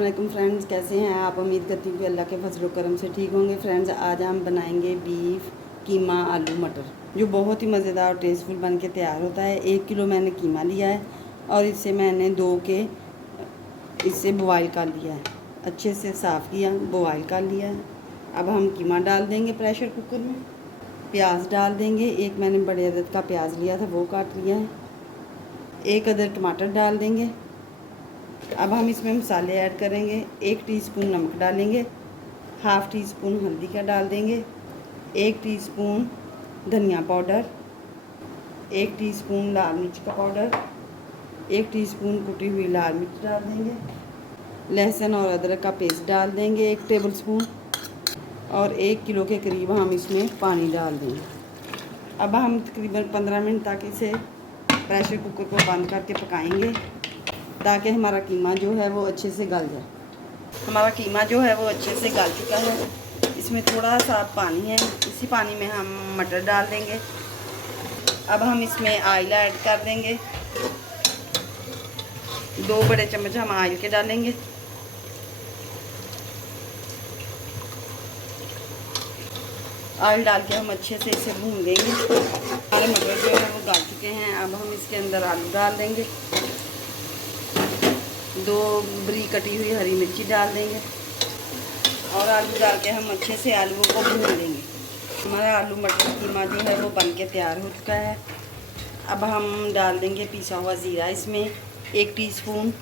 वालेकुम फ्रेंड्स, कैसे हैं आप। उम्मीद करती हूँ कि अल्लाह के फजल करम से ठीक होंगे। फ्रेंड्स, आज हम बनाएंगे बीफ कीमा आलू मटर, जो बहुत ही मज़ेदार और टेस्टफुल बन के तैयार होता है। 1 किलो मैंने कीमा लिया है और इसे मैंने इसे बॉयल कर लिया है, अच्छे से साफ़ किया, बॉयल कर लिया है। अब हम कीमा डाल देंगे प्रेशर कुकर में, प्याज डाल देंगे। एक मैंने बड़े अदद का प्याज लिया था, वो काट लिया है। 1 अदद टमाटर डाल देंगे। अब हम इसमें मसाले ऐड करेंगे। 1 टीस्पून नमक डालेंगे, हाफ़ टी स्पून हल्दी का डाल देंगे, 1 टीस्पून धनिया पाउडर, 1 टीस्पून लाल मिर्च का पाउडर, 1 टीस्पून कुटी हुई लाल मिर्च डाल देंगे। लहसुन और अदरक का पेस्ट डाल देंगे 1 टेबल स्पून, और 1 किलो के करीब हम इसमें पानी डाल देंगे। अब हम तकरीबन 15 मिनट तक इसे प्रेशर कुकर को बंद करके पकाएंगे, ताकि हमारा कीमा जो है वो अच्छे से गल जाए। हमारा कीमा जो है वो अच्छे से गल चुका है। इसमें थोड़ा सा पानी है, इसी पानी में हम मटर डाल देंगे। अब हम इसमें ऑयल ऐड कर देंगे। 2 बड़े चम्मच हम ऑयल के डालेंगे। ऑयल डाल के हम अच्छे से इसे भून देंगे। हमारे मटर जो है वो गल चुके हैं। अब हम इसके अंदर आलू डाल देंगे, 2 बरीक कटी हुई हरी मिर्ची डाल देंगे, और आलू डाल के हम अच्छे से आलूओं को भून लेंगे। हमारा आलू मटर कीमा जो है वो बन के तैयार हो चुका है। अब हम डाल देंगे पिसा हुआ ज़ीरा इसमें 1 टीस्पून।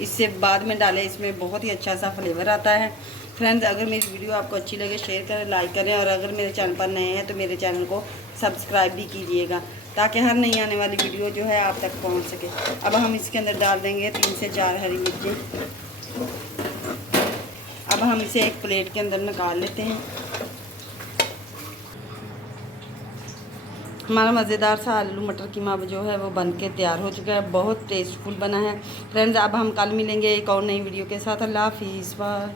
इससे बाद में डालें, इसमें बहुत ही अच्छा सा फ्लेवर आता है। फ्रेंड्स, अगर मेरी वीडियो आपको अच्छी लगे शेयर करें, लाइक करें, और अगर मेरे चैनल पर नए हैं तो मेरे चैनल को सब्सक्राइब भी कीजिएगा, ताकि हर नई आने वाली वीडियो जो है आप तक पहुंच सके। अब हम इसके अंदर डाल देंगे 3 से 4 हरी मिर्चें। अब हम इसे एक प्लेट के अंदर निकाल लेते हैं। हमारा मज़ेदार सा आलू मटर कीमा जो है वो बन के तैयार हो चुका है, बहुत टेस्टफुल बना है। फ्रेंड्स, अब हम कल मिलेंगे एक और नई वीडियो के साथ। अल्लाह हाफिज़, बाय।